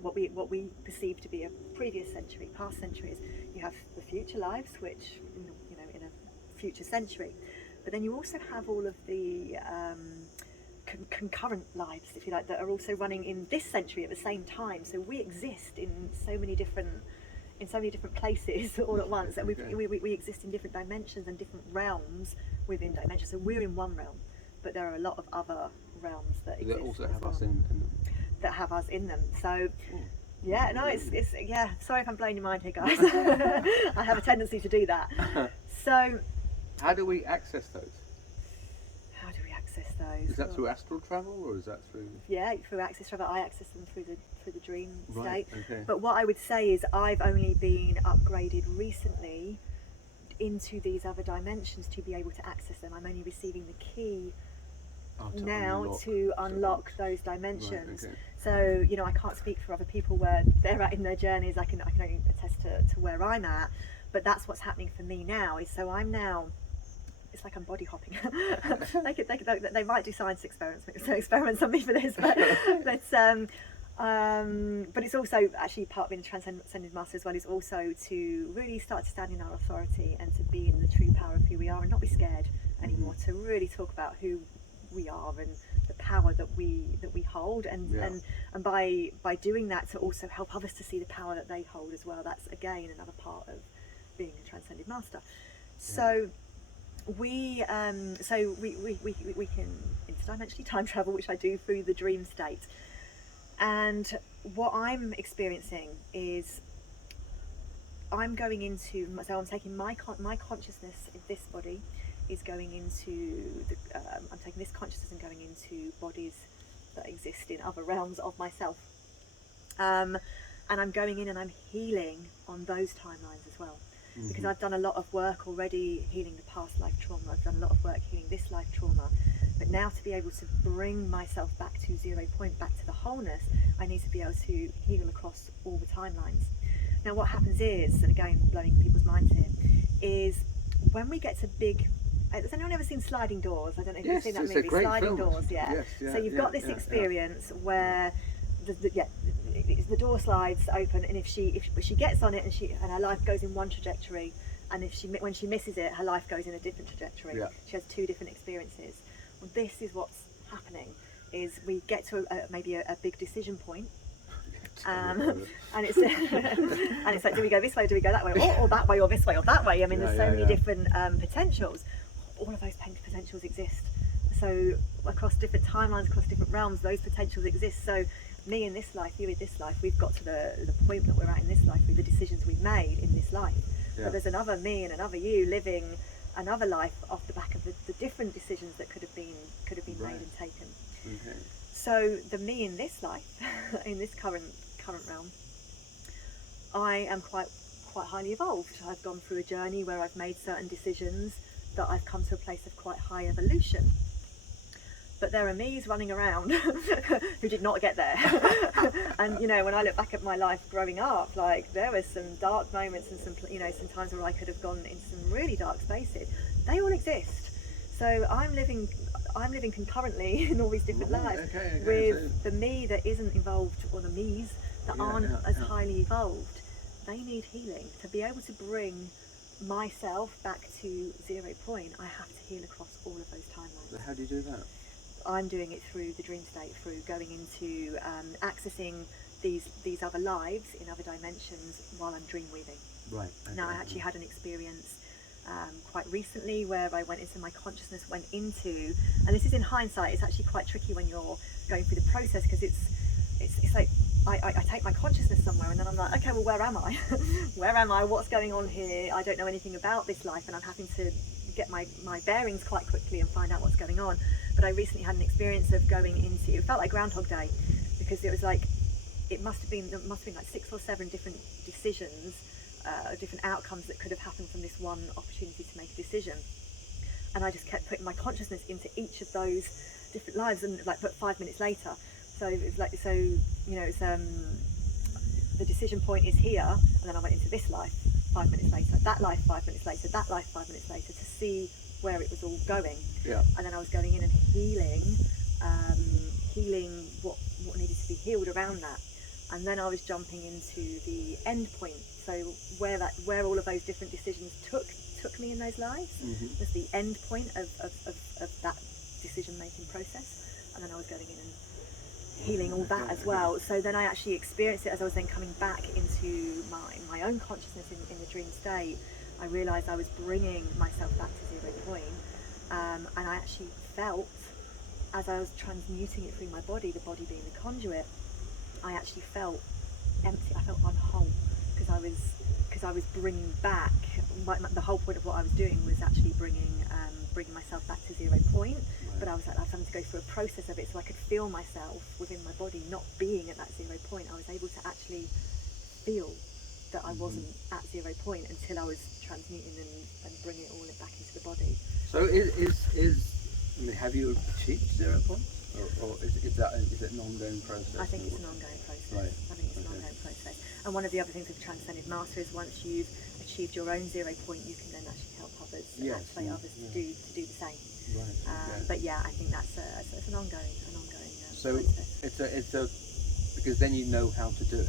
what we perceive to be a previous century, past centuries. You have the future lives, which in a future century, but then you also have all of the concurrent lives, if you like, that are also running in this century at the same time. So we exist in so many different places all at once, and we exist in different dimensions and different realms within dimensions. So we're in one realm, but there are a lot of other realms that exist also have as us well, in them. that have us in them. So it's sorry if I'm blowing your mind here, guys. I have a tendency to do that. So how do we access those? How do we access those? Is that through astral travel, or is that through... through access travel. I access them through the dream Right, state. okay. But what I would say is I've only been upgraded recently into these other dimensions to be able to access them. I'm only receiving the key to unlock those dimensions. Right, okay. So I can't speak for other people where they're at in their journeys. I can only attest to where I'm at. But that's what's happening for me now. Is so I'm now. It's like I'm body hopping. they might do science experiments on me for this, but it's also actually part of being a Transcended Master as well, is also to really start to stand in our authority and to be in the true power of who we are and not be scared anymore, to really talk about who we are and the power that we hold, and Yeah. and by doing that, to also help others to see the power that they hold as well. That's again another part of being a Transcended Master. So we can interdimensionally time travel, which I do through the dream state. And what I'm experiencing is I'm going into, so I'm taking my consciousness in this body is going into I'm taking this consciousness and going into bodies that exist in other realms of myself, and I'm going in and I'm healing on those timelines as well, because I've done a lot of work already healing the past life trauma. I've done a lot of work healing this life trauma, but now to be able to bring myself back to 0 point, back to the wholeness, I need to be able to heal across all the timelines. Now what happens is, and again blowing people's minds here, is when we get to big, has anyone ever seen Sliding Doors? I don't know if you've seen that movie, Sliding Doors. Yes, So you've got this experience where the door slides open, and if she gets on it and her life goes in one trajectory, and when she misses it, her life goes in a different trajectory. She has two different experiences. Well, this is what's happening, is we get to maybe a big decision point, and it's and it's like, do we go this way, do we go that way, or that way, or this way, or that way? I mean, there's so many different potentials. All of those potentials exist. So across different timelines, across different realms, those potentials exist. So me in this life, you in this life, we've got to the point that we're at in this life with the decisions we've made in this life. But there's another me and another you living another life off the back of the different decisions that could have been made and taken. So the me in this life, in this current realm, I am quite highly evolved. I've gone through a journey where I've made certain decisions that I've come to a place of quite high evolution. But there are me's running around who did not get there. And when I look back at my life growing up, like, there were some dark moments and some times where I could have gone into some really dark spaces. They all exist. So I'm living concurrently in all these different lives with the me that isn't evolved, or the me's that aren't as highly evolved. They need healing. To be able to bring myself back to 0 point, I have to heal across all of those timelines. So how do you do that? I'm doing it through the dream state, through going into accessing these other lives in other dimensions while I'm dreamweaving. Right. Now I actually had an experience quite recently where I went into my consciousness, and this is in hindsight, it's actually quite tricky when you're going through the process, because it's like I take my consciousness somewhere, and then I'm like, okay, well, where am I? Where am I? What's going on here? I don't know anything about this life, and I'm having to get my bearings quite quickly and find out what's going on. But I recently had an experience of going into, it felt like Groundhog Day, because it was like, it must have been like 6 or 7 different decisions, different outcomes that could have happened from this one opportunity to make a decision. And I just kept putting my consciousness into each of those different lives, and like, but 5 minutes later. So it's like, it's the decision point is here, and then I went into this life 5 minutes later, that life 5 minutes later, that life 5 minutes later, to see where it was all going. And then I was going in and healing what needed to be healed around that. And then I was jumping into the end point. So where all of those different decisions took me in those lives was the end point of that decision making process. And then I was going in and healing all that as well. So then I actually experienced it as I was then coming back into my own consciousness in the dream state. I realised I was bringing myself back to 0 point, and I actually felt, as I was transmuting it through my body, the body being the conduit, I actually felt empty. I felt unwhole, because I was bringing back, the whole point of what I was doing was actually bringing myself back to 0 point. But I was having to go through a process of it, so I could feel myself within my body not being at that 0 point. I was able to actually feel that I wasn't at 0 point until I was transmuting and bringing it all back into the body. So have you achieved 0 points, or is it an ongoing process? I think it's an ongoing process. Right. I think it's an ongoing process. And one of the other things with Transcended Master is, once you've achieved your own 0 point, you can then actually help others, others to do the same. Right. But yeah, I think that's an ongoing so process. it's a because then you know how to do it.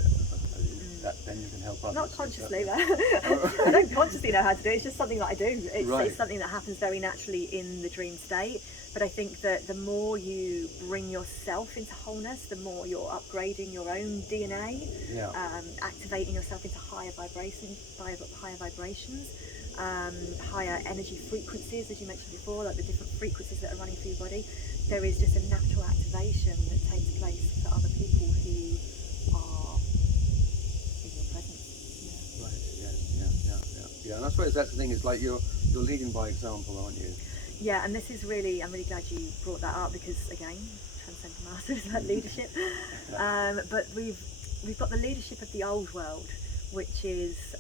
then you can help others. Not consciously, though. I don't consciously know how to do it. It's just something that I do. It's something that happens very naturally in the dream state. But I think that the more you bring yourself into wholeness, the more you're upgrading your own DNA, activating yourself into higher vibrations, higher energy frequencies, as you mentioned before, like the different frequencies that are running through your body. There is just a natural activation that takes place for other people who are in your presence. Yeah. And I suppose that's the thing. It's like you're leading by example, aren't you? Yeah, and this is really, I'm really glad you brought that up, because again, Transcended Master is about leadership. But we've got the leadership of the old world, which is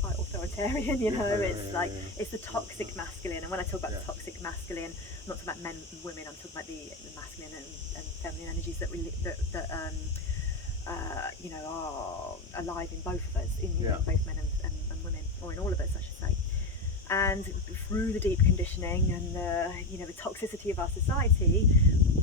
quite authoritarian, you know. It's the toxic masculine. And when I talk about the toxic masculine, I'm not talking about men and women. I'm talking about the masculine and feminine energies that you know, are alive in both of us, in both men and women, or in all of us, I should say. And through the deep conditioning and the toxicity of our society,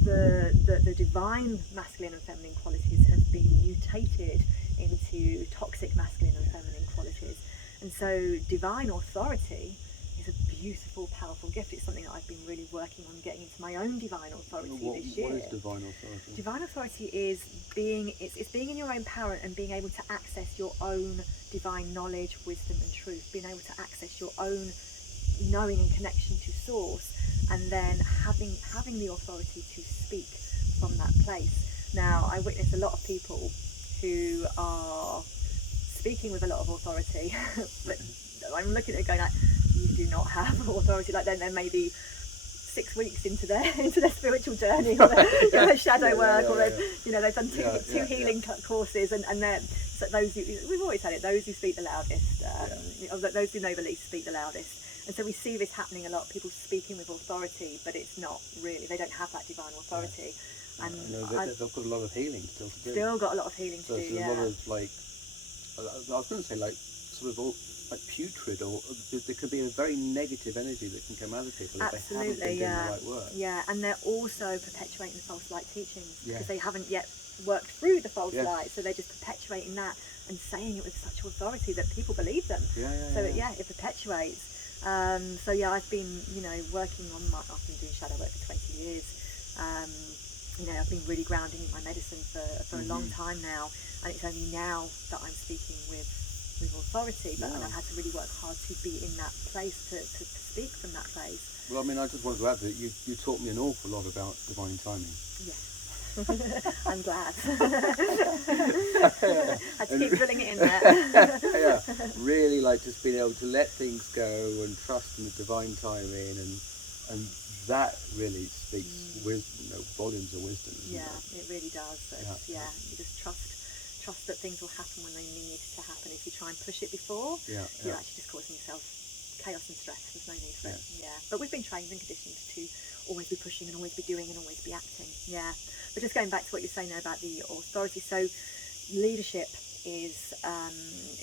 the divine masculine and feminine qualities have been mutated into toxic masculine and feminine qualities. And so divine authority is a beautiful, powerful gift. It's something that I've been really working on getting into my own divine authority this year. What is divine authority? Divine authority is being in your own power and being able to access your own divine knowledge, wisdom and truth, being able to access your own knowing and connection to source, and then having the authority to speak from that place. Now, I witness a lot of people who are speaking with a lot of authority, but I'm looking at it going like, you do not have authority. Like, then they're maybe 6 weeks into their spiritual journey, or their shadow work, or they've done two healing courses, and they're, so those we've always had it. Those who speak the loudest, or those who know the least speak the loudest. And so we see this happening a lot. People speaking with authority, but it's not really. They don't have that divine authority. And they've got a lot of healing still to do. Still got a lot of healing to do. A lot of, like, I was going to say, like, sort of all, like putrid, or there could be a very negative energy that can come out of people if they haven't been doing the right work. Yeah, and they're also perpetuating the false light teachings because they haven't yet worked through the false light, so they're just perpetuating that and saying it with such authority that people believe them. It perpetuates. I've been, working on I've been doing shadow work for 20 years. I've been really grounding in my medicine for a long time now, and it's only now that I'm speaking with authority, but I've had to really work hard to be in that place, to speak from that place. Well, I mean, I just wanted to add that you taught me an awful lot about divine timing. Yes. I'm glad. Had to keep drilling it in there. Really, like, just being able to let things go and trust in the divine timing, and that really speaks wisdom, volumes of wisdom. It really does. You just trust that things will happen when they need to happen. If you try and push it before, you're actually just causing yourself chaos and stress. There's no need for it. But we've been trained and conditioned to always be pushing and always be doing and always be acting. But just going back to what you're saying there about the authority, so leadership is,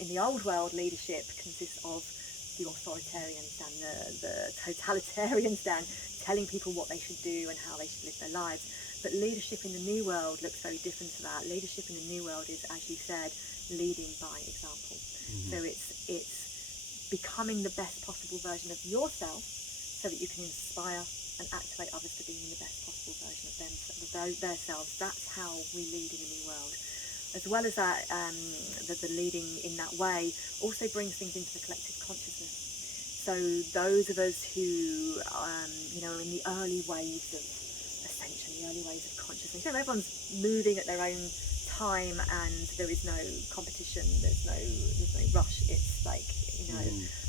in the old world, leadership consists of the authoritarian stand, the totalitarian stand, telling people what they should do and how they should live their lives. But leadership in the new world looks very different to that. Leadership in the new world is, as you said, leading by example. So it's becoming the best possible version of yourself so that you can inspire and activate others to be in the best possible version of themselves. That's how we lead in the new world. As well as that, the leading in that way also brings things into the collective consciousness. So those of us who, in the early waves of Ascension, the early waves of consciousness, everyone's moving at their own time, and there is no competition, there's no rush. It's like,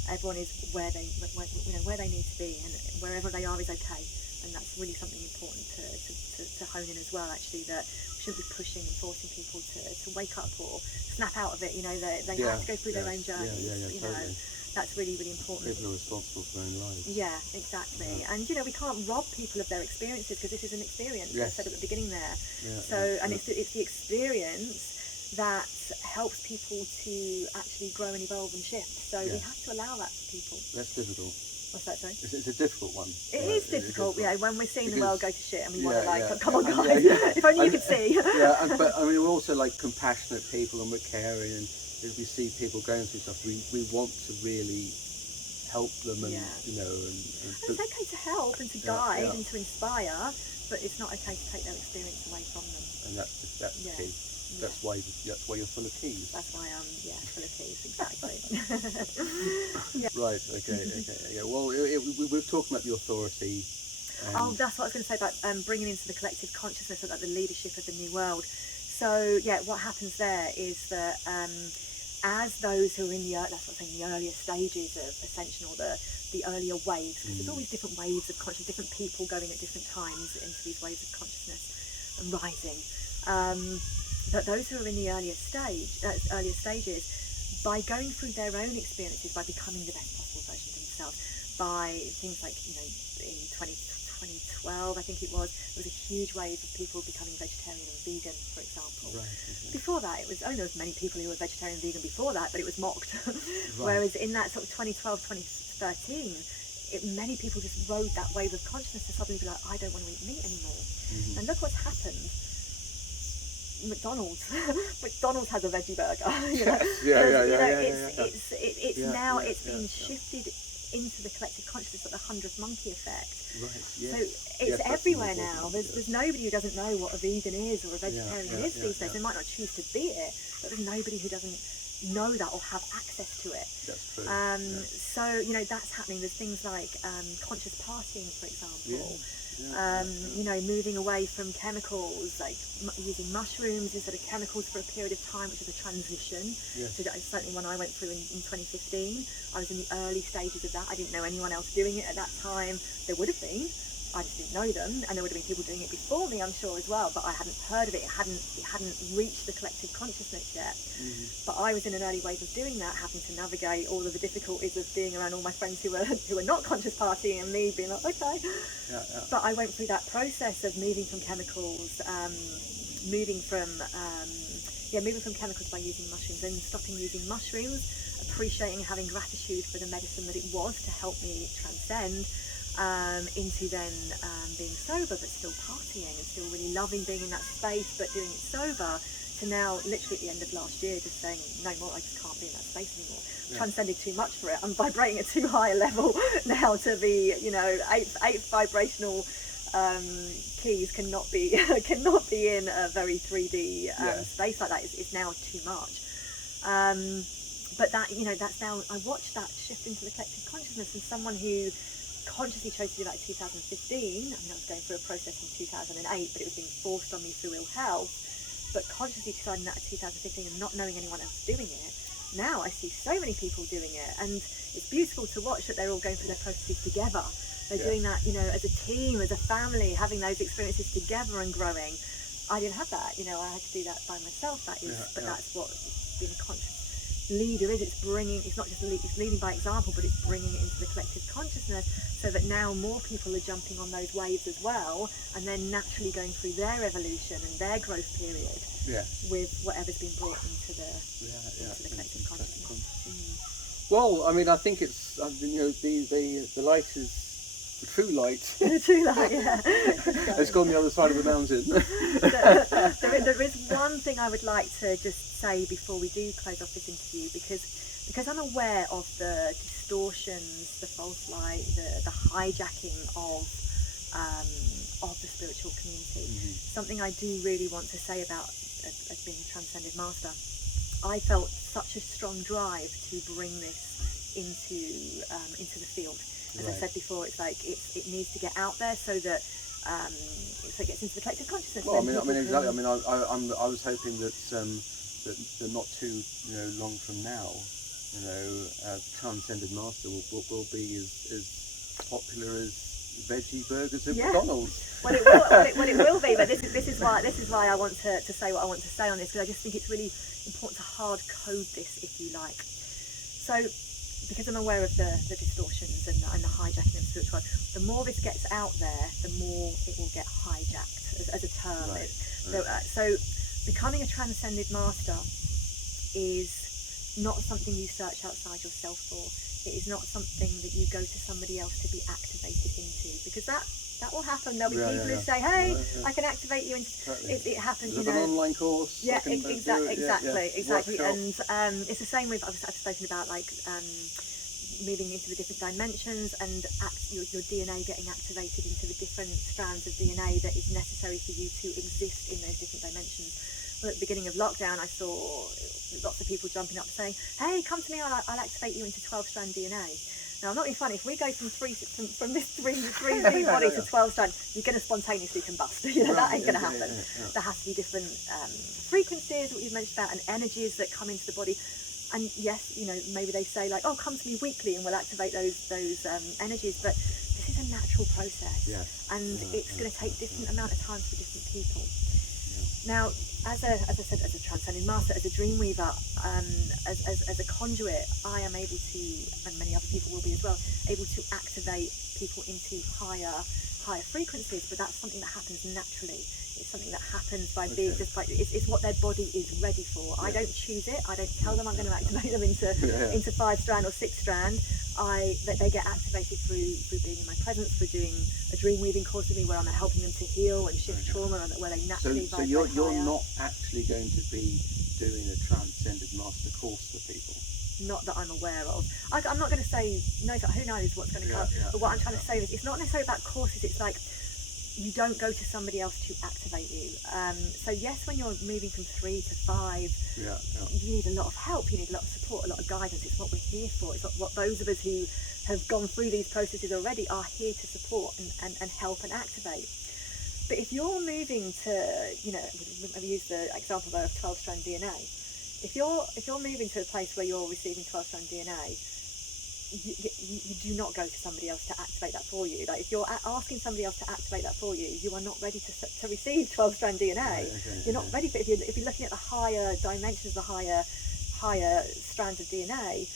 everyone is where they need to be, and wherever they are is okay. And that's really something important to hone in as well, actually, that we shouldn't be pushing and forcing people to wake up or snap out of it. They have to go through their own journeys. Totally. That's really, really important. People are responsible for their own lives. Yeah, exactly. And we can't rob people of their experiences, because this is an experience, as I said at the beginning there. It's the experience that helps people to actually grow and evolve and shift. So we have to allow that to people. That's difficult. What's that, sorry? It's a difficult one. It is difficult, yeah, when we're seeing the world go to shit and we want to come on and, guys, if only you could see. But I mean, we're also like compassionate people and we're caring, and if we see people going through stuff, we want to really help them, and you know, and it's okay to help and to guide and to inspire, but it's not okay to take their experience away from them. And that's the key. That's why you're full of keys. That's why I'm full of keys, exactly. Right. Okay. Well, we were talking about the authority. That's what I was going to say about bringing into the collective consciousness about the leadership of the new world. So what happens there is that as those who are in the earlier stages of ascension, or the earlier waves, because there's always different waves of consciousness, different people going at different times into these waves of consciousness and rising. But those who are in the earlier stages, by going through their own experiences, by becoming the best possible version of themselves, by things like, you know, in 2012, I think it was a huge wave of people becoming vegetarian and vegan, for example. Right, okay. Before that, there was many people who were vegetarian and vegan before that, but it was mocked. Whereas in that sort of 2012, 2013, many people just rode that wave of consciousness to suddenly be like, I don't want to eat meat anymore. And look what's happened. McDonald's has a veggie burger. You know? It's now been shifted into the collective consciousness, like the 100th monkey effect. Right. Yes. So it's everywhere now. There's nobody who doesn't know what a vegan is or a vegetarian is these days. They might not choose to be it, but there's nobody who doesn't know that or have access to it. That's true. So you know, that's happening. There's things like conscious partying, for example. You know, moving away from chemicals, like using mushrooms instead of chemicals for a period of time, which is a transition. So that is certainly one I went through in 2015. I was in the early stages of that. I didn't know anyone else doing it at that time. There would have been, I just didn't know them, and there would have been people doing it before me, I'm sure, as well, but I hadn't heard of it. It hadn't reached the collective consciousness yet. But I was in an early wave of doing that, having to navigate all of the difficulties of being around all my friends who were not conscious partying, and me being like, okay. But I went through that process of moving from chemicals, moving from chemicals by using mushrooms, then stopping using mushrooms, appreciating, having gratitude for the medicine that it was to help me transcend, into then being sober but still partying and still really loving being in that space but doing it sober, to now literally at the end of last year just saying no more, I just can't be in that space anymore. Transcended too much for it. I'm vibrating at too high a level now to be, you know, eight vibrational keys cannot be in a very 3D space like that. It's now too much. But that, you know, that's now, I watched that shift into the collective consciousness, and someone who consciously chose to do that in 2015. I mean, I was going through a process in 2008, but it was being forced on me through ill health. But consciously deciding that in 2015 and not knowing anyone else doing it, now I see so many people doing it, and it's beautiful to watch that they're all going through their processes together. They're doing that, you know, as a team, as a family, having those experiences together and growing. I didn't have that, you know, I had to do that by myself. That is, that's what being a conscious leader is. It's not just it's leading by example, but it's bringing it into the collective consciousness, so that now more people are jumping on those waves as well, and then naturally going through their evolution and their growth period with whatever's been brought into the collective consciousness. Well, I mean, I think it's you know, the light is the true light. The true light, It's gone the other side of the mountain. There is one thing I would like to just say before we do close off this interview, because I'm aware of the distortions, the false light, the hijacking of the spiritual community. Something I do really want to say about as being a Transcended Master, I felt such a strong drive to bring this into the field. As I said before, it's like it needs to get out there so that so it gets into the collective consciousness. Well, I mean, exactly. I mean, I was hoping that that not too long from now, Transcended Master will be as popular as veggie burgers at McDonald's. Well, it will be. But this is why I want to say what I want to say on this, because I just think it's really important to hard code this, if you like. So, because I'm aware of the distortions and the hijacking of spiritual life, the more this gets out there, the more it will get hijacked as a term. So becoming a Transcended Master is not something you search outside yourself for. It is not something that you go to somebody else to be activated into, because that will happen. There'll be people who say, hey, I can activate you, and it happens. There's an online course. Yeah, exactly. And it's the same with, I've spoken about like moving into the different dimensions and your DNA getting activated into the different strands of DNA that is necessary for you to exist in those different dimensions. Well, at the beginning of lockdown, I saw lots of people jumping up saying, hey, come to me, I'll activate you into 12-strand DNA. Now, I'm not being funny. If we go from this 3D body to 12-strand, you're going to spontaneously combust. That ain't going to happen. There has to be different frequencies, what you've mentioned about, and energies that come into the body. And yes, maybe they say like, oh, come to me weekly and we'll activate those energies. But this is a natural process, and it's going to take different amount of time for different people. Now, as I said, as a Transcended Master, as a dreamweaver, as a conduit, I am able to, and many other people will be as well, able to activate people into higher frequencies. But that's something that happens naturally. It's something that happens by being it's what their body is ready for. I don't choose it. I don't tell them I'm going to activate them into 5-strand or 6-strand. They get activated through being in my presence, through doing a dream weaving course with me, where I'm helping them to heal and shift trauma, and where they naturally So you're not actually going to be doing a Transcended Master course for people? Not that I'm aware of. I'm not going to say no. Who knows what's going to come? But what I'm trying to say is, it's not necessarily about courses. It's like, you don't go to somebody else to activate you. So yes, when you're moving from 3 to 5, you need a lot of help, you need a lot of support, a lot of guidance. It's what we're here for. It's what those of us who have gone through these processes already are here to support and help and activate. But if you're moving to, I've used the example of 12-strand DNA. If you're moving to a place where you're receiving 12-strand DNA, you do not go to somebody else to activate that for you. Like, if you're asking somebody else to activate that for you, you are not ready to receive 12-strand DNA. You're not ready for it. If you're looking at the higher dimensions, the higher strands of DNA,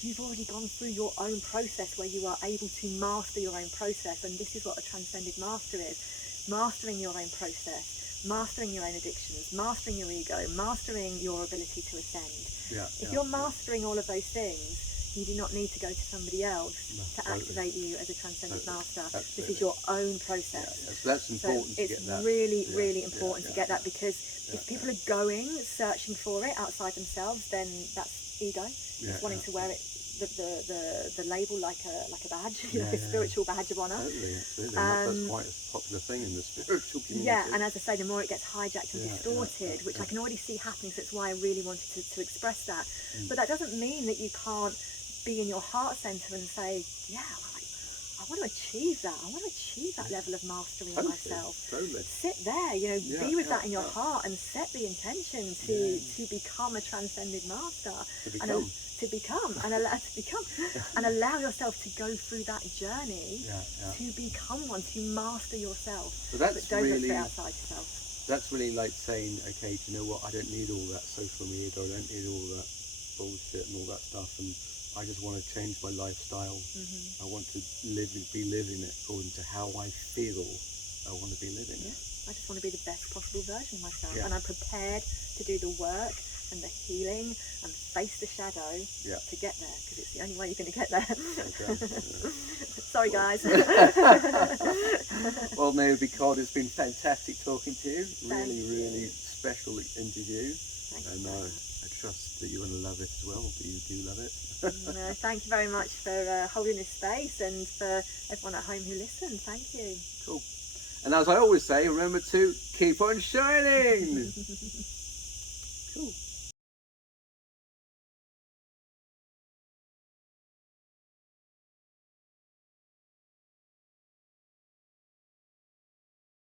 you've already gone through your own process where you are able to master your own process. And this is what a Transcended Master is: mastering your own process, mastering your own addictions, mastering your ego, mastering your ability to ascend. If you're mastering all of those things, you do not need to go to somebody else to activate you as a Transcended Master. This is your own process. So that's important to get that. It's really important to get that, because if people are searching for it outside themselves, then that's ego. Just wanting to wear it, the label like a badge, a spiritual badge of honour. Absolutely. That's quite a popular thing in the spiritual community. Yeah, and as I say, the more it gets hijacked and distorted, which I can already see happening, so that's why I really wanted to express that. But that doesn't mean that you can't be in your heart centre and say, I want to achieve that. I want to achieve that level of mastery of myself. Sit there, be with that in your heart, and set the intention to become a Transcended Master. To become and allow yourself to go through that journey to become one, to master yourself. So that's but don't really look outside yourself. That's really like saying, okay, do you know what? I don't need all that social media. I don't need all that bullshit and all that stuff, and I just want to change my lifestyle. I want to be living it according to how I feel I want to be living it. I just want to be the best possible version of myself, and I'm prepared to do the work and the healing and face the shadow to get there, because it's the only way you're going to get there. Sorry, guys. Well, Niaby Codd, it's been fantastic talking to you. Really special interview. And I trust that you're going to love it as well, but you do love it. No, thank you very much for holding this space, and for everyone at home who listened. Thank you. Cool. And as I always say, remember to keep on shining. Cool.